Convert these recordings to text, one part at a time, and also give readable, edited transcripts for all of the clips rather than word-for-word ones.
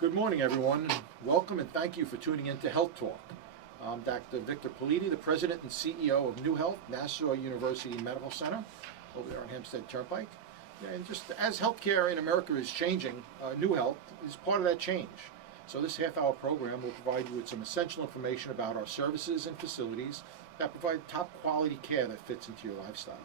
Good morning, everyone. Welcome and thank you for tuning in to Health Talk. I'm Dr. Victor Politi, the President and CEO of New Health, Nassau University Medical Center, over there on Hempstead Turnpike. And just as healthcare in America is changing, New Health is part of that change. So this half-hour program will provide you with some essential information about our services and facilities that provide top quality care that fits into your lifestyle.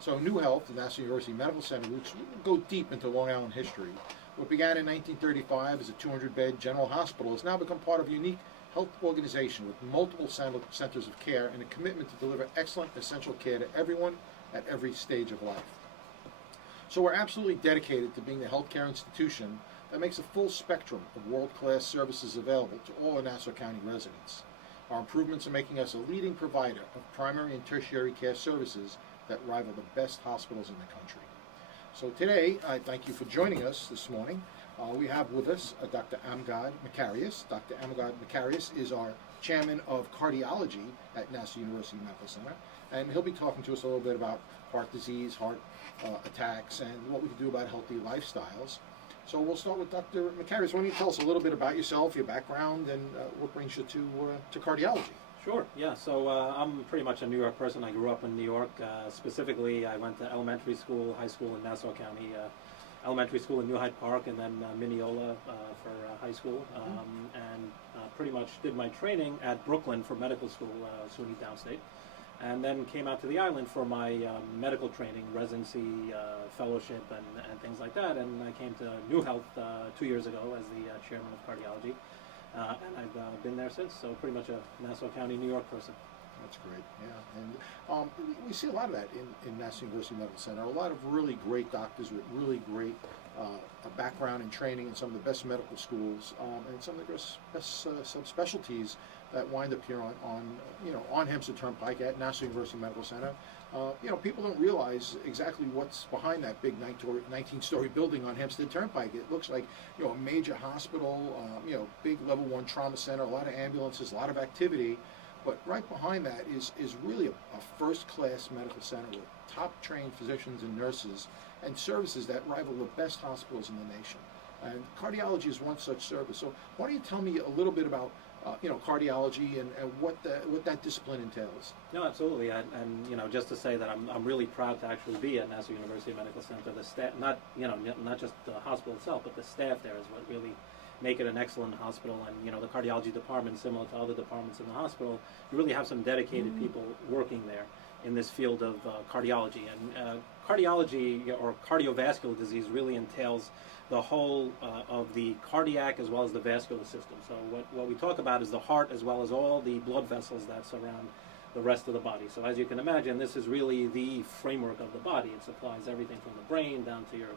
So New Health, the Nassau University Medical Center, roots go deep into Long Island history. What began in 1935 as a 200-bed general hospital has now become part of a unique health organization with multiple centers of care and a commitment to deliver excellent essential care to everyone at every stage of life. So we're absolutely dedicated to being the healthcare institution that makes a full spectrum of world-class services available to all our Nassau County residents. Our improvements are making us a leading provider of primary and tertiary care services that rival the best hospitals in the country. So today, I thank you for joining us this morning. We have with us Dr. Makaryus. Dr. Makaryus is our chairman of cardiology at Nassau University Medical Center, and he'll be talking to us a little bit about heart disease, heart attacks, and what we can do about healthy lifestyles. So we'll start with Dr. Makaryus. Why don't you tell us a little bit about yourself, your background, and what brings you to cardiology? Sure, yeah. So I'm pretty much a New York person. I grew up in New York. Specifically, I went to elementary school, high school in Nassau County, elementary school in New Hyde Park, and then Mineola for high school. And pretty much did my training at Brooklyn for medical school, SUNY Downstate. And then came out to the island for my medical training, residency, fellowship, and things like that. And I came to New Health 2 years ago as the chairman of cardiology. And I've been there since, so pretty much a Nassau County, New York person. That's great, yeah. And we see a lot of that in Nassau University Medical Center. A lot of really great doctors with really great background and training in some of the best medical schools and some of the best subspecialties that wind up here on Hempstead Turnpike at Nassau University Medical Center. People don't realize exactly what's behind that big 19-story building on Hempstead Turnpike. It looks like a major hospital, big level 1 trauma center, a lot of ambulances, a lot of activity. But right behind that is really a first-class medical center with top-trained physicians and nurses and services that rival the best hospitals in the nation. And cardiology is one such service. So why don't you tell me a little bit about cardiology and what that discipline entails? No, absolutely. And just to say that I'm really proud to actually be at Nassau University Medical Center. The staff, not just the hospital itself, but the staff there is what really make it an excellent hospital. And the cardiology department, similar to other departments in the hospital, you really have some dedicated people working there in this field of cardiology. And cardiology or cardiovascular disease really entails the whole of the cardiac as well as the vascular system. So what we talk about is the heart as well as all the blood vessels that surround the rest of the body. So as you can imagine, this is really the framework of the body. It supplies everything from the brain down to your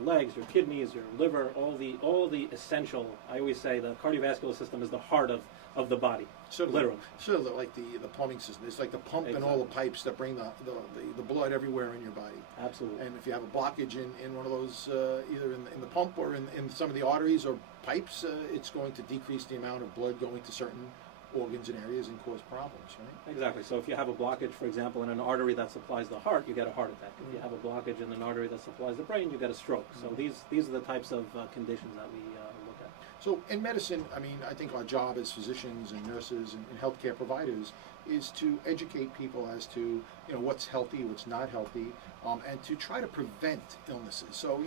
legs, your kidneys, your liver, all the essential. I always say the cardiovascular system is the heart of the body. Literally. Sort of like the plumbing system. It's like the pump and all the pipes that bring the blood everywhere in your body. Absolutely. And if you have a blockage in one of those, either in the pump or in some of the arteries or pipes, it's going to decrease the amount of blood going to certain organs and areas and cause problems, right? Exactly. So if you have a blockage, for example, in an artery that supplies the heart, you get a heart attack. If you have a blockage in an artery that supplies the brain, you get a stroke. So these are the types of conditions that we look at. So in medicine, I think our job as physicians and nurses and healthcare providers is to educate people as to what's healthy, what's not healthy, and to try to prevent illnesses. So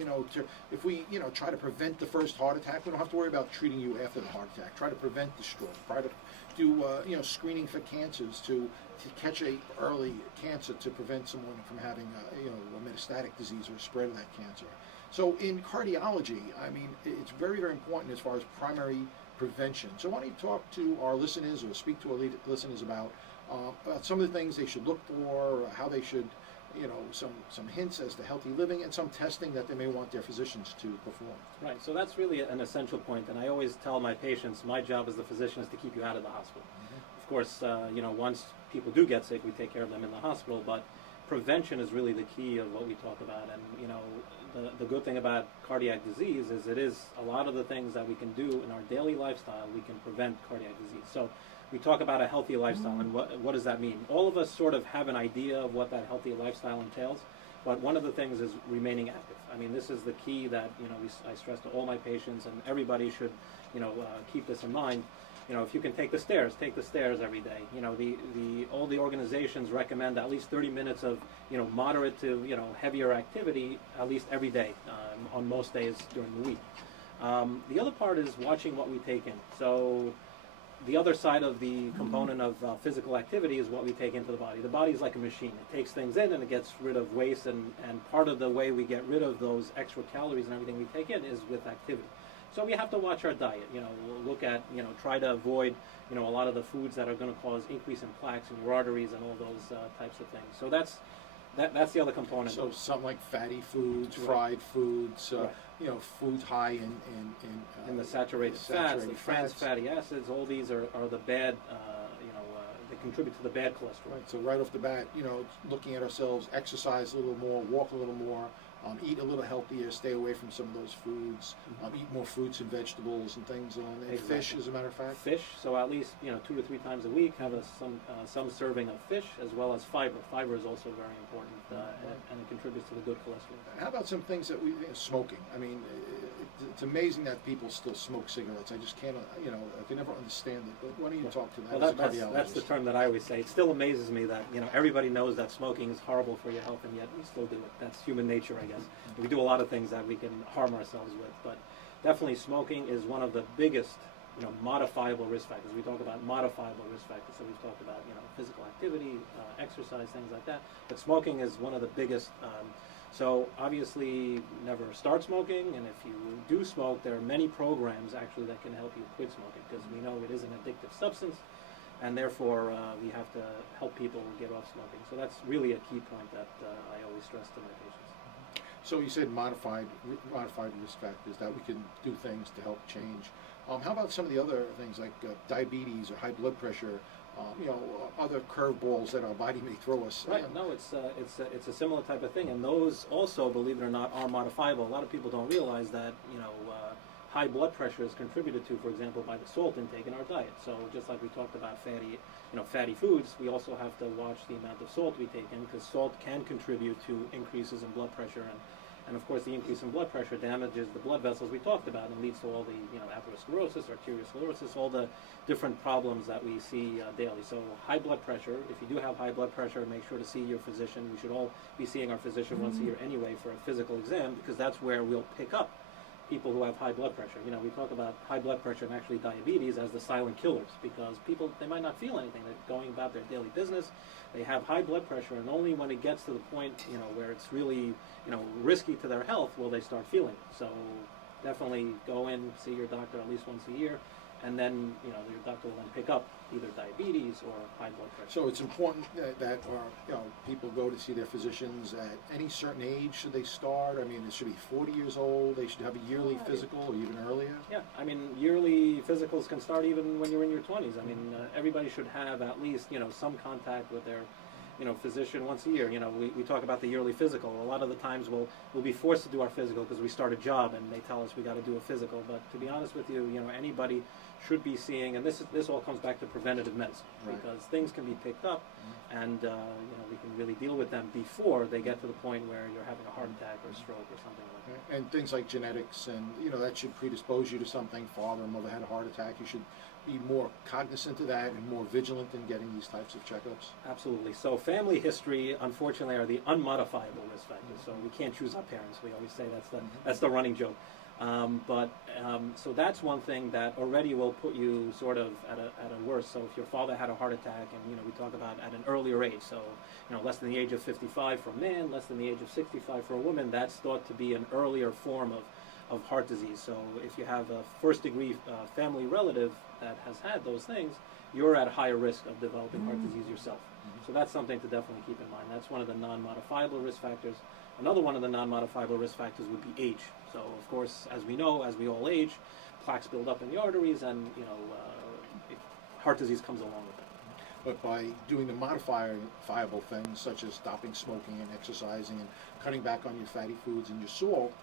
if we try to prevent the first heart attack, we don't have to worry about treating you after the heart attack. Try to prevent the stroke. Try to do screening for cancers to catch a early cancer to prevent someone from having a metastatic disease or spread of that cancer. So in cardiology, it's very, very important as far as primary prevention. So why don't you talk to our listeners or speak to our listeners about some of the things they should look for, how they should, some hints as to healthy living and some testing that they may want their physicians to perform. Right, so that's really an essential point, and I always tell my patients, my job as the physician is to keep you out of the hospital. Of course, once people do get sick, we take care of them in the hospital, but prevention is really the key of what we talk about. And the good thing about cardiac disease is it is a lot of the things that we can do in our daily lifestyle, we can prevent cardiac disease. So we talk about a healthy lifestyle, and what does that mean? All of us sort of have an idea of what that healthy lifestyle entails, But one of the things is remaining active. I mean, this is the key that, I stress to all my patients, and everybody should, keep this in mind. If you can take the stairs every day. All the organizations recommend at least 30 minutes of, moderate to, heavier activity at least every day, on most days during the week. The other part is watching what we take in. So the other side of the component of physical activity is what we take into the body. The body is like a machine. It takes things in and it gets rid of waste, and part of the way we get rid of those extra calories and everything we take in is with activity. So we have to watch our diet, look at, try to avoid, a lot of the foods that are going to cause increase in plaques in your arteries and all those types of things. So that's the other component. So something like fatty foods, Right. fried foods, Right. Foods high in And the saturated fats, the trans fatty acids, all these are the bad, they contribute to the bad cholesterol. Right, so right off the bat, looking at ourselves, exercise a little more, walk a little more, eat a little healthier, stay away from some of those foods, eat more fruits and vegetables and things, and Exactly. fish, as a matter of fact. Fish, so at least 2 to 3 times a week, have some serving of fish, as well as fiber. Fiber is also very important, and it contributes to the good cholesterol. How about some things that smoking? I mean, it's amazing that people still smoke cigarettes. I just can't, I can never understand it. But why don't you talk to that Well, as a cardiologist? that's the term that I always say. It still amazes me that everybody knows that smoking is horrible for your health, and yet we still do it. That's human nature, I guess. We do a lot of things that we can harm ourselves with, but definitely smoking is one of the biggest, modifiable risk factors. We talk about modifiable risk factors, so we've talked about physical activity, exercise, things like that. But smoking is one of the biggest. So obviously, never start smoking, and if you do smoke, there are many programs actually that can help you quit smoking, because we know it is an addictive substance, and therefore we have to help people get off smoking. So that's really a key point that I always stress to my patients. So you said modified risk factors, that we can do things to help change. How about some of the other things like diabetes or high blood pressure? Other curveballs that our body may throw us. Right. No, it's a similar type of thing, and those also, believe it or not, are modifiable. A lot of people don't realize that high blood pressure is contributed to, for example, by the salt intake in our diet. So just like we talked about fatty foods, we also have to watch the amount of salt we take in, because salt can contribute to increases in blood pressure, and of course the increase in blood pressure damages the blood vessels we talked about and leads to all the atherosclerosis, arteriosclerosis, all the different problems that we see daily. So high blood pressure, if you do have high blood pressure, make sure to see your physician. We should all be seeing our physician once a year anyway for a physical exam, because that's where we'll pick up people who have high blood pressure. We talk about high blood pressure and actually diabetes as the silent killers, because people, they might not feel anything. They're going about their daily business. They have high blood pressure, and only when it gets to the point, where it's really, risky to their health will they start feeling it. So definitely go in, see your doctor at least once a year, and then, your doctor will then pick up either diabetes or high blood pressure. So it's important that people go to see their physicians at any certain age. Should they start? I mean, it should be 40 years old. They should have a yearly physical, or even earlier. Yeah, I mean, yearly physicals can start even when you're in your 20s. I mean, everybody should have at least, some contact with their, physician once a year. We talk about the yearly physical. A lot of the times we'll be forced to do our physical because we start a job and they tell us we got to do a physical. But to be honest with you, anybody should be seeing, and this all comes back to preventative medicine, Right. because things can be picked up, and we can really deal with them before they get to the point where you're having a heart attack or a stroke or something like that. And things like genetics, and that should predispose you to something. Father or mother had a heart attack. You should be more cognizant of that and more vigilant in getting these types of checkups. Absolutely. So family history, unfortunately, are the unmodifiable risk factors. So we can't choose our parents. We always say that's the running joke. So that's one thing that already will put you sort of at a worse. So if your father had a heart attack, and we talk about at an earlier age, so less than the age of 55 for a man, less than the age of 65 for a woman, that's thought to be an earlier form of heart disease. So if you have a first degree family relative that has had those things, you're at a higher risk of developing heart disease yourself. So that's something to definitely keep in mind. That's one of the non-modifiable risk factors. Another one of the non-modifiable risk factors would be age. So, of course, as we know, as we all age, plaques build up in the arteries, and heart disease comes along with it. But by doing the modifiable things, such as stopping smoking and exercising and cutting back on your fatty foods and your salt,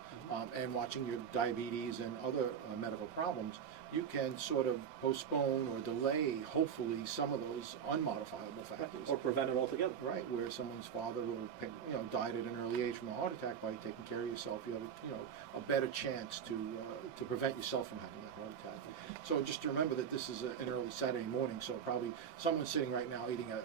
and watching your diabetes and other medical problems, you can sort of postpone or delay, hopefully, some of those unmodifiable factors. Or prevent it altogether. Right, where someone's father who died at an early age from a heart attack, by taking care of yourself, you have a better chance to prevent yourself from having that heart attack. So just to remember that this is an early Saturday morning, so probably someone's sitting right now eating an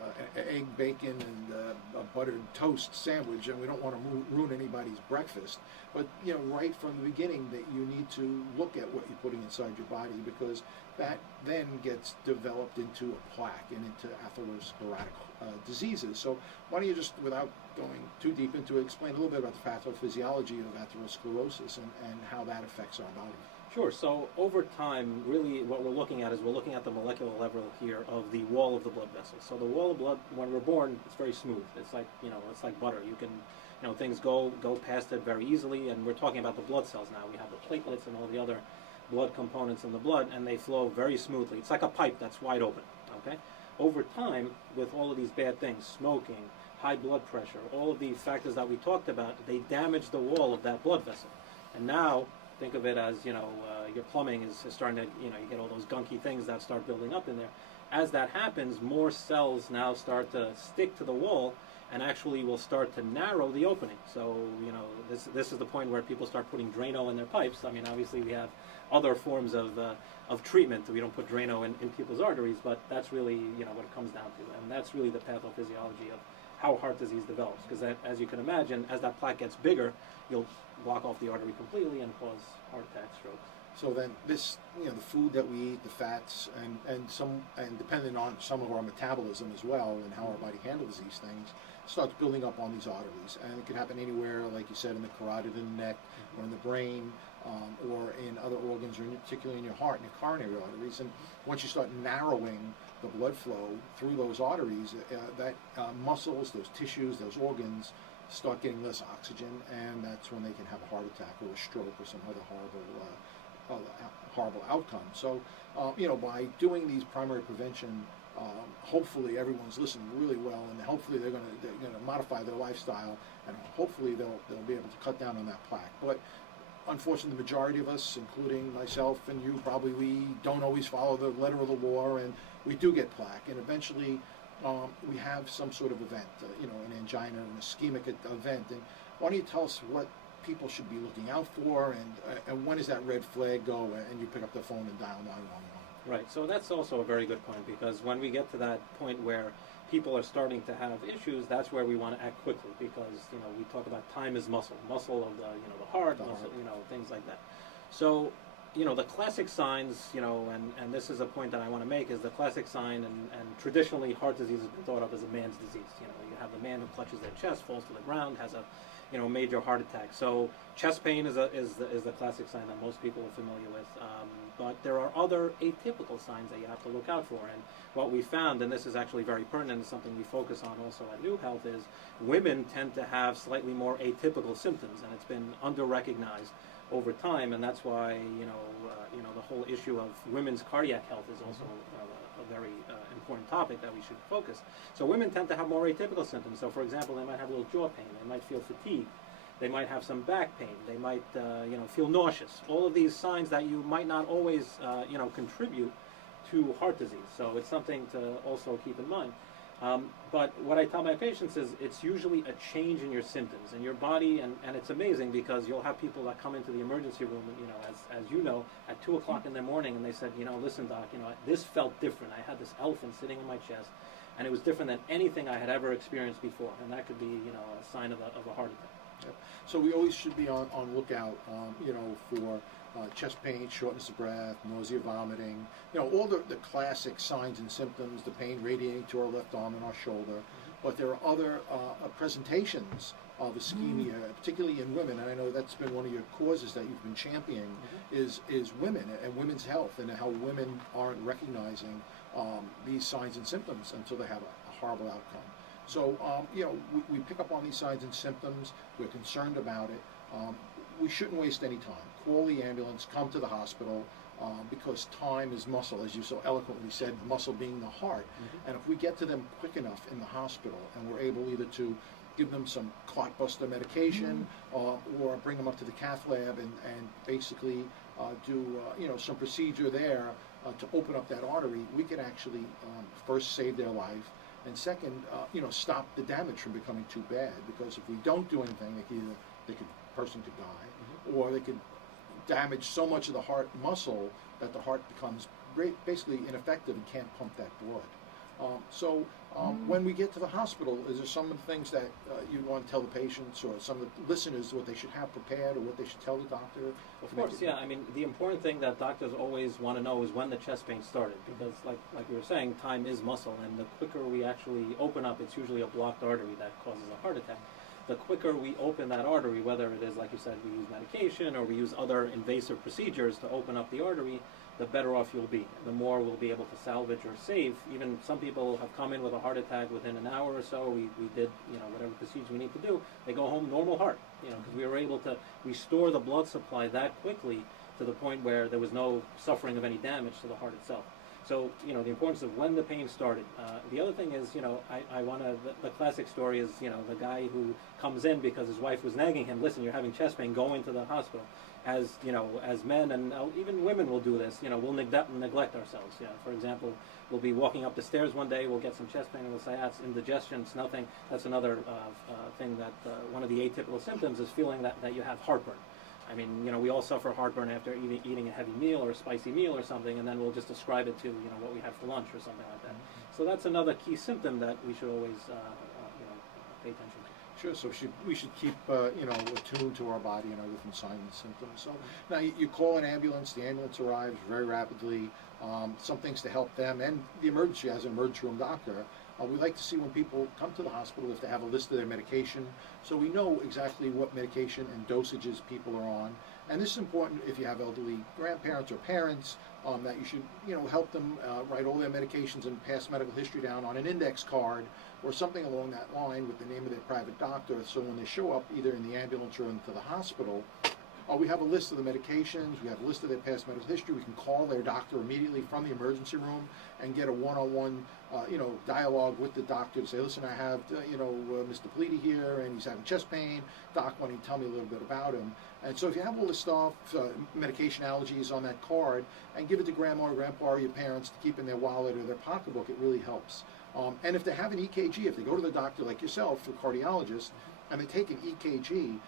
egg, bacon, and a buttered toast sandwich, and we don't want to ruin anybody's breakfast. But right from the beginning, that you need to look at what you're putting inside your body, because that then gets developed into a plaque and into atherosclerotic diseases. So why don't you just, without going too deep into it, explain a little bit about the pathophysiology of atherosclerosis and how that affects our body. Sure. So over time, really what we're looking at is we're looking at the molecular level here of the wall of the blood vessel. So the wall of blood, when we're born, it's very smooth. It's like, it's like butter. You can, things go past it very easily, and we're talking about the blood cells now. We have the platelets and all the other blood components in the blood, and they flow very smoothly. It's like a pipe that's wide open, okay? Over time, with all of these bad things, smoking, high blood pressure, all of these factors that we talked about, they damage the wall of that blood vessel. And now, think of it as, your plumbing is starting to, you get all those gunky things that start building up in there. As that happens, more cells now start to stick to the wall and actually will start to narrow the opening. So, this is the point where people start putting Drano in their pipes. I mean, obviously we have other forms of treatment. We don't put Drano in people's arteries, but that's really, what it comes down to. And that's really the pathophysiology of how heart disease develops. Because as you can imagine, as that plaque gets bigger, you'll block off the artery completely and cause heart attacks, strokes. So then this, the food that we eat, the fats, and depending on some of our metabolism as well and how our body handles these things, starts building up on these arteries. And it could happen anywhere, like you said, in the carotid, in the neck, or in the brain, or in other organs, or particularly in your heart and your coronary arteries. And once you start narrowing the blood flow through those arteries, that muscles, those tissues, those organs start getting less oxygen, and that's when they can have a heart attack or a stroke or some other horrible outcome. So, by doing these primary prevention, hopefully everyone's listening really well, and hopefully they're going to modify their lifestyle, and hopefully they'll be able to cut down on that plaque. But unfortunately, the majority of us, including myself and you, probably we don't always follow the letter of the law, and we do get plaque, and eventually we have some sort of event, an angina, an ischemic event. And why don't you tell us what people should be looking out for, and when does that red flag go and you pick up the phone and dial 911? Right, so that's also a very good point, because when we get to that point where people are starting to have issues, that's where we want to act quickly, because we talk about time is muscle of the the heart, muscle, things like that. So the classic signs, and this is a point that I want to make, is the classic sign, and traditionally heart disease has been thought of as a man's disease. You have the man who clutches their chest, falls to the ground, has a major heart attack. So chest pain is the classic sign that most people are familiar with. But there are other atypical signs that you have to look out for. And what we found, and this is actually very pertinent, and something we focus on also at New Health, is women tend to have slightly more atypical symptoms, and it's been under-recognized over time, and that's why the whole issue of women's cardiac health is also a very important topic that we should focus. So women tend to have more atypical symptoms. So, for example, they might have a little jaw pain, they might feel fatigue, they might have some back pain, they might feel nauseous. All of these signs that you might not always contribute to heart disease. So it's something to also keep in mind. But what I tell my patients is it's usually a change in your symptoms and your body, and it's amazing because you'll have people that come into the emergency room, as you know, at 2 o'clock in the morning, and they said, listen, doc, this felt different. I had this elephant sitting in my chest, and it was different than anything I had ever experienced before, and that could be, a sign of a heart attack. Yep. So we always should be on lookout, for chest pain, shortness of breath, nausea, vomiting, all the classic signs and symptoms, the pain radiating to our left arm and our shoulder. But there are other presentations of ischemia, particularly in women, and I know that's been one of your causes that you've been championing, is women and women's health, and how women aren't recognizing these signs and symptoms until they have a horrible outcome. So, we pick up on these signs and symptoms, we're concerned about it. We shouldn't waste any time. Call the ambulance, come to the hospital, because time is muscle, as you so eloquently said, muscle being the heart. And if we get to them quick enough in the hospital, and we're able either to give them some clot buster medication, or bring them up to the cath lab and basically do some procedure there to open up that artery. We could actually first save their life, and second, stop the damage from becoming too bad. Because if we don't do anything, person could die, or they could damage so much of the heart muscle that the heart becomes basically ineffective and can't pump that blood. When we get to the hospital, is there some of the things that you want to tell the patients or some of the listeners what they should have prepared or what they should tell the doctor? Of course, yeah. I mean, the important thing that doctors always want to know is when the chest pain started, because like you were saying, time is muscle, and the quicker we actually open up, it's usually a blocked artery that causes a heart attack. The quicker we open that artery, whether it is, like you said, we use medication or we use other invasive procedures to open up the artery, the better off you'll be. The more we'll be able to salvage or save. Even some people have come in with a heart attack within an hour or so. We did, whatever procedure we need to do. They go home normal heart, because we were able to restore the blood supply that quickly to the point where there was no suffering of any damage to the heart itself. So, the importance of when the pain started. The other thing is, I want to, the classic story is, the guy who comes in because his wife was nagging him, listen, you're having chest pain, go into the hospital. As men and even women will do this, we'll neglect ourselves. For example, we'll be walking up the stairs one day, we'll get some chest pain, and we'll say, it's indigestion, it's nothing. That's another thing that one of the atypical symptoms is feeling that you have heartburn. I mean, we all suffer heartburn after eating a heavy meal or a spicy meal or something, and then we'll just ascribe it to, what we had for lunch or something like that. So that's another key symptom that we should always, pay attention to. Sure, so we should keep, attuned to our body and our different signs and symptoms. So now you call an ambulance, the ambulance arrives very rapidly, some things to help them, and the emergency, as an emergency room doctor, we like to see when people come to the hospital if they have a list of their medication, so we know exactly what medication and dosages people are on. And this is important if you have elderly grandparents or parents, that you should, help them write all their medications and past medical history down on an index card or something along that line with the name of their private doctor, so when they show up either in the ambulance or into the hospital, we have a list of the medications, we have a list of their past medical history, we can call their doctor immediately from the emergency room and get a one-on-one, dialogue with the doctor to say, listen, I have, Mr. Politi here, and he's having chest pain. Doc, why don't you tell me a little bit about him? And so if you have all this stuff, medication allergies on that card, and give it to grandma or grandpa or your parents to keep in their wallet or their pocketbook, it really helps. And if they have an EKG, if they go to the doctor like yourself, the cardiologist, and they take an EKG,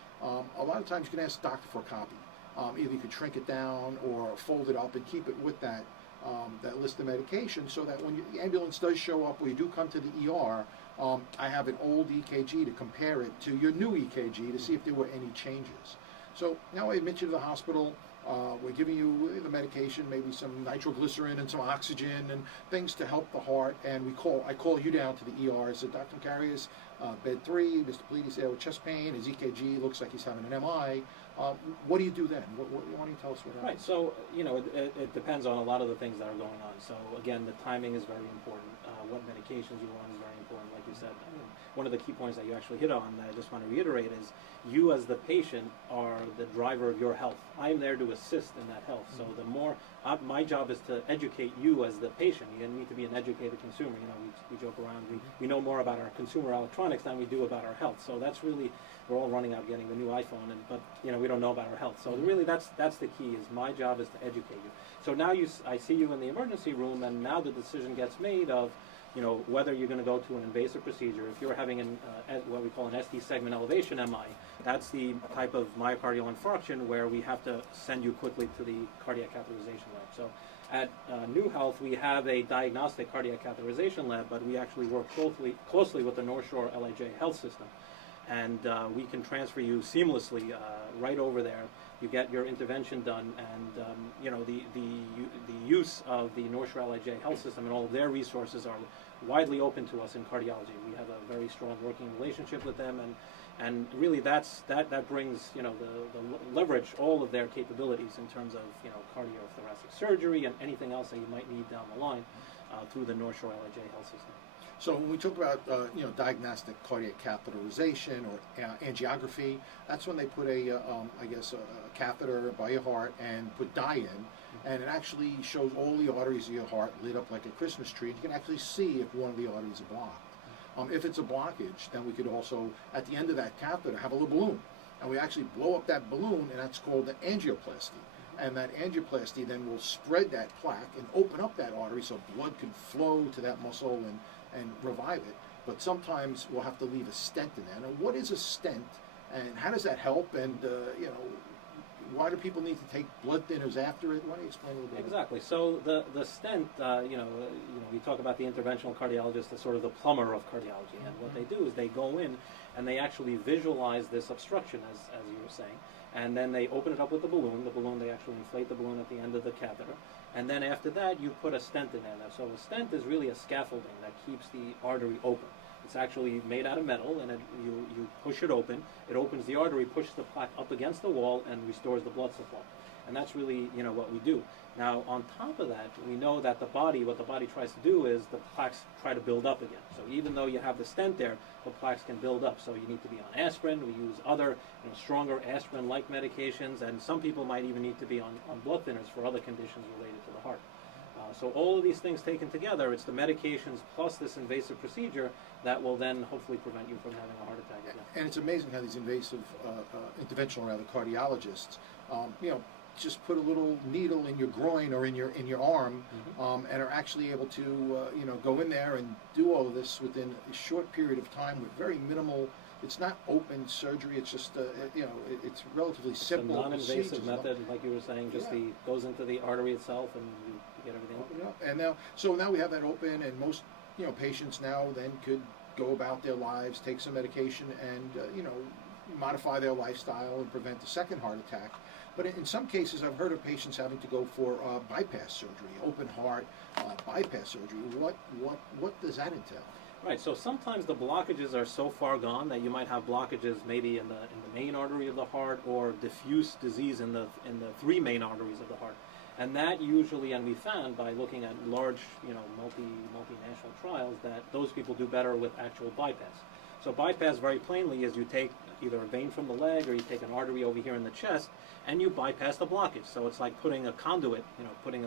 a lot of times you can ask the doctor for a copy. Either you could shrink it down or fold it up and keep it with that list of medication, so that when the ambulance does show up or you do come to the ER, I have an old EKG to compare it to your new EKG to see if there were any changes. So now I admit you to the hospital. We're giving you the medication, maybe some nitroglycerin and some oxygen and things to help the heart. And I call you down to the ER. I said, Dr. Makaryus, bed 3, Mr. Politi's there with chest pain. His EKG looks like he's having an MI. What do you do then? Why don't you tell us what happens? Right. So it depends on a lot of the things that are going on. So again, the timing is very important. What medications you want is very important, like you said. I mean, one of the key points that you actually hit on that I just want to reiterate is you as the patient are the driver of your health. I'm there to assist in that health. So the more, my job is to educate you as the patient. You need to be an educated consumer. We joke around, we know more about our consumer electronics than we do about our health. So that's really, we're all running out getting the new iPhone, but we don't know about our health. So really that's the key, is my job is to educate you. So now I see you in the emergency room, and now the decision gets made of, whether you're going to go to an invasive procedure. If you're having what we call an ST segment elevation MI, that's the type of myocardial infarction where we have to send you quickly to the cardiac catheterization lab. So at New Health, we have a diagnostic cardiac catheterization lab, but we actually work closely with the North Shore LIJ health system. And we can transfer you seamlessly right over there. You get your intervention done, and the use of the North Shore LIJ health system and all of their resources are widely open to us in cardiology. We have a very strong working relationship with them, and really that brings the leverage all of their capabilities in terms of cardiothoracic surgery and anything else that you might need down the line through the North Shore LIJ health system. So when we talk about diagnostic cardiac catheterization or angiography, that's when they put a catheter by your heart and put dye in, and it actually shows all the arteries of your heart lit up like a Christmas tree. You can actually see if one of the arteries are blocked. If it's a blockage, then we could also, at the end of that catheter, have a little balloon. And we actually blow up that balloon, and that's called an angioplasty. And that angioplasty then will spread that plaque and open up that artery so blood can flow to that muscle and revive it. But sometimes we'll have to leave a stent in there. Now, what is a stent, and how does that help? And why do people need to take blood thinners after it? Why don't you explain a little bit? Exactly. So the stent, we talk about the interventional cardiologist as sort of the plumber of cardiology, and what they do is they go in and they actually visualize this obstruction, as you were saying, and then they open it up with the balloon. The balloon, they actually inflate the balloon at the end of the catheter, and then after that you put a stent in there. So a stent is really a scaffolding that keeps the artery open. It's actually made out of metal, and you push it open. It opens the artery, pushes the plaque up against the wall, and restores the blood supply. And that's really, what we do. Now, on top of that, we know that what the body tries to do is the plaques try to build up again. So even though you have the stent there, the plaques can build up. So you need to be on aspirin. We use other, stronger aspirin-like medications, and some people might even need to be on blood thinners for other conditions related to the heart. So all of these things taken together, it's the medications plus this invasive procedure that will then hopefully prevent you from having a heart attack again. And it's amazing how these invasive, interventional cardiologists, just put a little needle in your groin or in your arm, and are actually able to, go in there and do all of this within a short period of time with very minimal. It's not open surgery. It's just, it's relatively simple. It's a non-invasive method, like you were saying, just goes into the artery itself, and you get everything open. And now we have that open, and most patients now then could go about their lives, take some medication, and modify their lifestyle and prevent a second heart attack. But in some cases, I've heard of patients having to go for bypass surgery, open heart bypass surgery. What does that entail? Right. So sometimes the blockages are so far gone that you might have blockages maybe in the main artery of the heart, or diffuse disease in the three main arteries of the heart. And that usually, and we found by looking at large, multinational trials, that those people do better with actual bypass. So bypass, very plainly, is you take either a vein from the leg, or you take an artery over here in the chest, and you bypass the blockage. So it's like putting a conduit, putting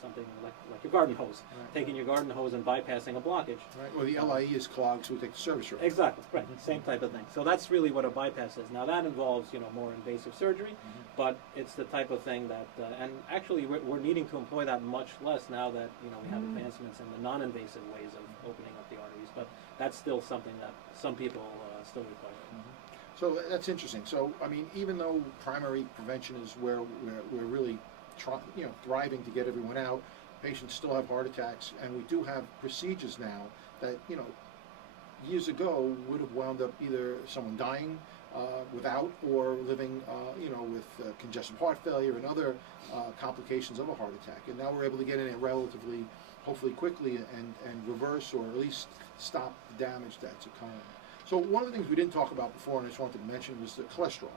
something like your garden hose, taking your garden hose and bypassing a blockage. Right. Well, the LIE is clogged, so we take the service road. Exactly. Right. Same type of thing. So that's really what a bypass is. Now that involves, more invasive surgery, but it's the type of thing that, and actually we're needing to employ that much less now that we have advancements in the non-invasive ways of opening up the arteries. But that's still something that some people still require. So that's interesting. So I mean, even though primary prevention is where we're really thriving to get everyone out, patients still have heart attacks, and we do have procedures now that years ago would have wound up either someone dying without, or living with congestive heart failure and other complications of a heart attack. And now we're able to get in it relatively, hopefully quickly, and reverse, or at least stop the damage that's occurring. So one of the things we didn't talk about before, and I just wanted to mention, was the cholesterol.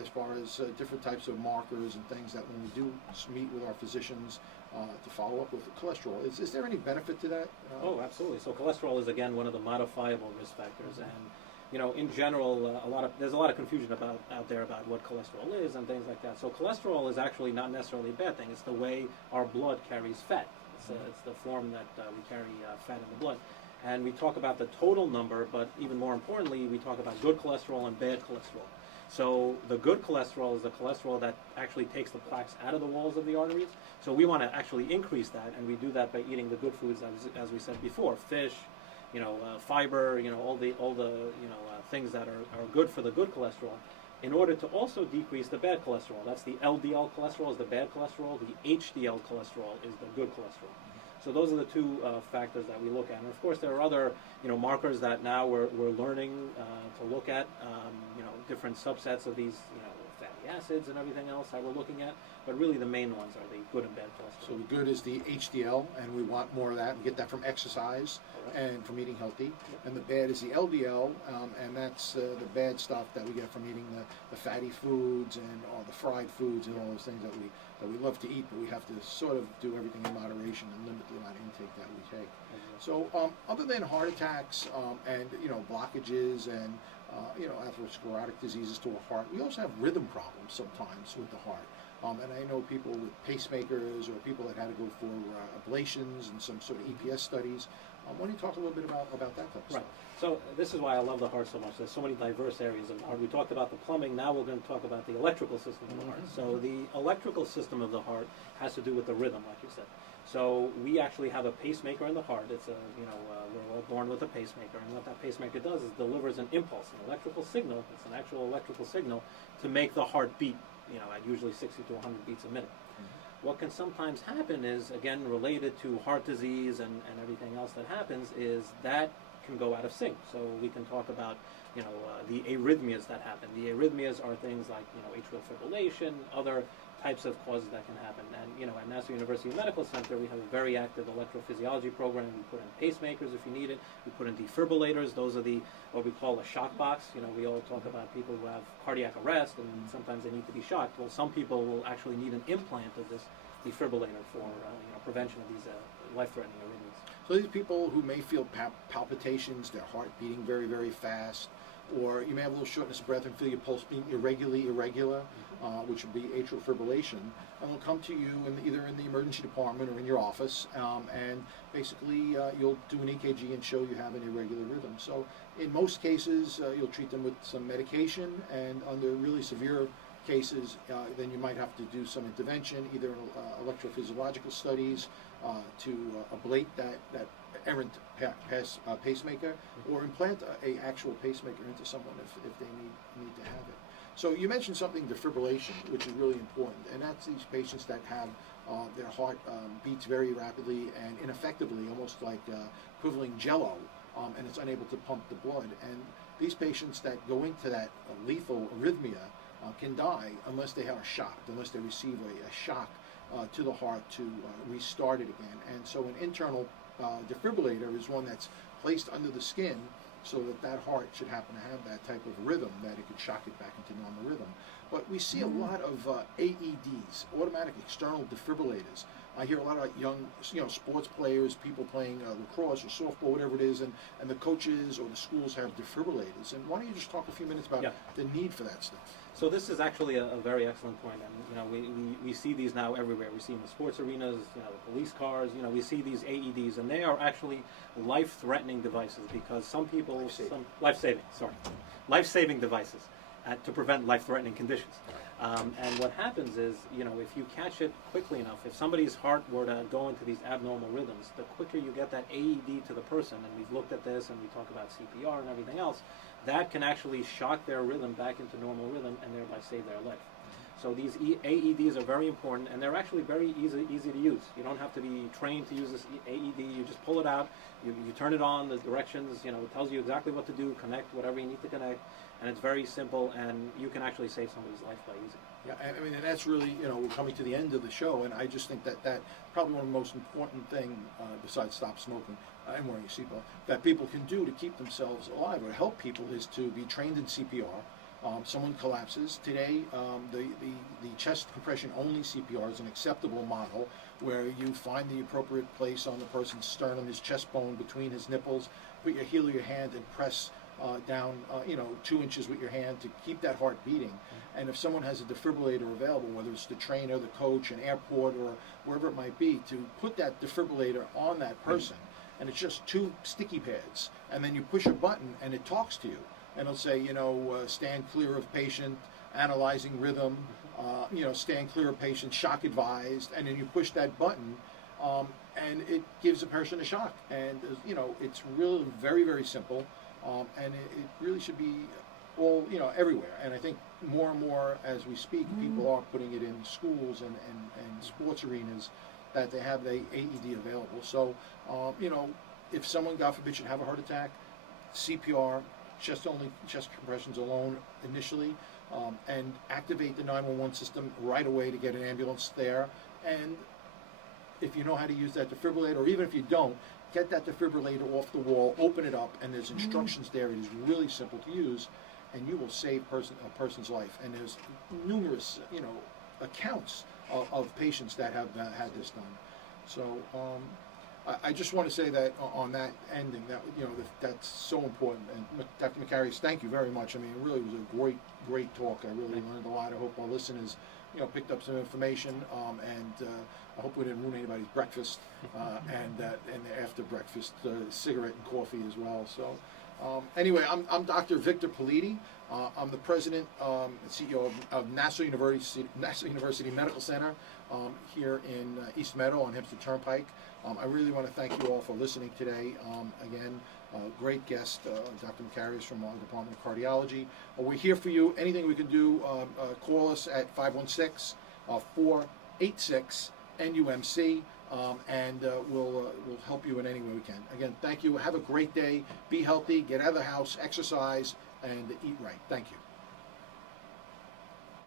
As far as different types of markers and things that when we do meet with our physicians to follow up with the cholesterol, is there any benefit to that? Oh, absolutely. So cholesterol is, again, one of the modifiable risk factors, and in general, there's a lot of confusion out there about what cholesterol is and things like that. So cholesterol is actually not necessarily a bad thing. It's the way our blood carries fat. It's the form that we carry fat in the blood. And we talk about the total number, but even more importantly, we talk about good cholesterol and bad cholesterol. So the good cholesterol is the cholesterol that actually takes the plaques out of the walls of the arteries. So we want to actually increase that, and we do that by eating the good foods, as we said before: fish, fiber, all the things that are good for the good cholesterol, in order to also decrease the bad cholesterol. That's the LDL cholesterol is the bad cholesterol. The HDL cholesterol is the good cholesterol. So those are the two factors that we look at. And of course, there are other markers that now we're learning to look at. Different subsets of these fatty acids and everything else that we're looking at. But really, the main ones are the good and bad cholesterol. So the good is the HDL, and we want more of that. We get that from exercise and from eating healthy. And the bad is the LDL, and that's the bad stuff that we get from eating the fatty foods and all the fried foods and all those things that we love to eat, but we have to sort of do everything in moderation and limit the amount of intake that we take. So other than heart attacks and blockages and atherosclerotic diseases to a heart, we also have rhythm problems sometimes with the heart. And I know people with pacemakers or people that had to go for ablations and some sort of EPS studies. Why don't you talk a little bit about that type of Right. stuff? So this is why I love the heart so much. There's so many diverse areas of the heart. We talked about the plumbing. Now we're going to talk about the electrical system of the heart. So the electrical system of the heart has to do with the rhythm, like you said. So we actually have a pacemaker in the heart. It's we're all born with a pacemaker, and what that pacemaker does is delivers an impulse, an electrical signal. It's an actual electrical signal to make the heart beat. At usually 60 to 100 beats a minute. What can sometimes happen is, again, related to heart disease and everything else that happens, is that can go out of sync. So we can talk about, the arrhythmias that happen. The arrhythmias are things like, atrial fibrillation, other types of causes that can happen. And, at Nassau University Medical Center, we have a very active electrophysiology program. We put in pacemakers if you need it. We put in defibrillators. Those are what we call a shock box. We all talk about people who have cardiac arrest, and sometimes they need to be shocked. Well, some people will actually need an implant of this defibrillator for prevention of these life-threatening arrhythmias. So these people who may feel palpitations, their heart beating very, very fast, or you may have a little shortness of breath and feel your pulse being irregular, which would be atrial fibrillation, and they'll come to you either in the emergency department or in your office, and basically you'll do an EKG and show you have an irregular rhythm. So in most cases, you'll treat them with some medication, and under really severe cases, then you might have to do some intervention, either electrophysiological studies to ablate that errant pacemaker, or implant a actual pacemaker into someone if they need to have it. So you mentioned something, defibrillation, which is really important, and that's these patients that have their heart beats very rapidly and ineffectively, almost like equivalent Jello, and it's unable to pump the blood. And these patients that go into that lethal arrhythmia can die unless they are shocked, unless they receive a shock to the heart to restart it again. And so an internal defibrillator is one that's placed under the skin so that heart should happen to have that type of rhythm, that it could shock it back into normal rhythm. But we see a lot of AEDs, automatic external defibrillators. I hear a lot of young, sports players, people playing lacrosse or softball, whatever it is, and the coaches or the schools have defibrillators. And why don't you just talk a few minutes about the need for that stuff? So this is actually a very excellent point, and we see these now everywhere. We see them in sports arenas, the police cars. We see these AEDs, and they are actually life-threatening devices because some people, life-saving devices to prevent life-threatening conditions. And what happens is, if you catch it quickly enough, if somebody's heart were to go into these abnormal rhythms, the quicker you get that AED to the person, and we've looked at this and we talk about CPR and everything else, that can actually shock their rhythm back into normal rhythm and thereby save their life. So these AEDs are very important, and they're actually very easy to use. You don't have to be trained to use this AED. You just pull it out, you turn it on, the directions, it tells you exactly what to do, connect whatever you need to connect, and it's very simple, and you can actually save somebody's life by using it. Yeah, I mean, and that's really, we're coming to the end of the show, and I just think that probably one of the most important thing, besides stop smoking and wearing a seatbelt, that people can do to keep themselves alive or help people is to be trained in CPR. Someone collapses. Today, the chest compression only CPR is an acceptable model where you find the appropriate place on the person's sternum, his chest bone between his nipples, put your heel of your hand and press down, 2 inches with your hand to keep that heart beating. And if someone has a defibrillator available, whether it's the trainer, the coach, an airport, or wherever it might be, to put that defibrillator on that person, and it's just 2 sticky pads, and then you push a button and it talks to you, and it'll say, stand clear of patient, analyzing rhythm, stand clear of patient, shock advised, and then you push that button, and it gives a person a shock. And it's really very, very simple. And it really should be all, everywhere. And I think more and more as we speak, people are putting it in schools and sports arenas that they have the AED available. So, if someone, God forbid, should have a heart attack, CPR, chest compressions alone initially, and activate the 911 system right away to get an ambulance there. And if you know how to use that defibrillator, or even if you don't, get that defibrillator off the wall, open it up, and there's instructions there. It is really simple to use, and you will save a person's life. And there's numerous, accounts of patients that have had this done. So I just want to say that on that ending, that that's so important. And Dr. Makaryus, thank you very much. I mean, it really was a great talk. I really learned a lot. I hope our listeners picked up some information, and I hope we didn't ruin anybody's breakfast and after breakfast cigarette and coffee as well. So anyway, I'm Dr. Victor Politi. I'm the president and CEO of Nassau University Medical Center here in East Meadow on Hempstead Turnpike. I really want to thank you all for listening today. Again, great guest, Dr. Makaryus from our Department of Cardiology. We're here for you. Anything we can do, call us at 516-486-NUMC, and we'll help you in any way we can. Again, thank you. Have a great day. Be healthy. Get out of the house. Exercise and eat right. Thank you.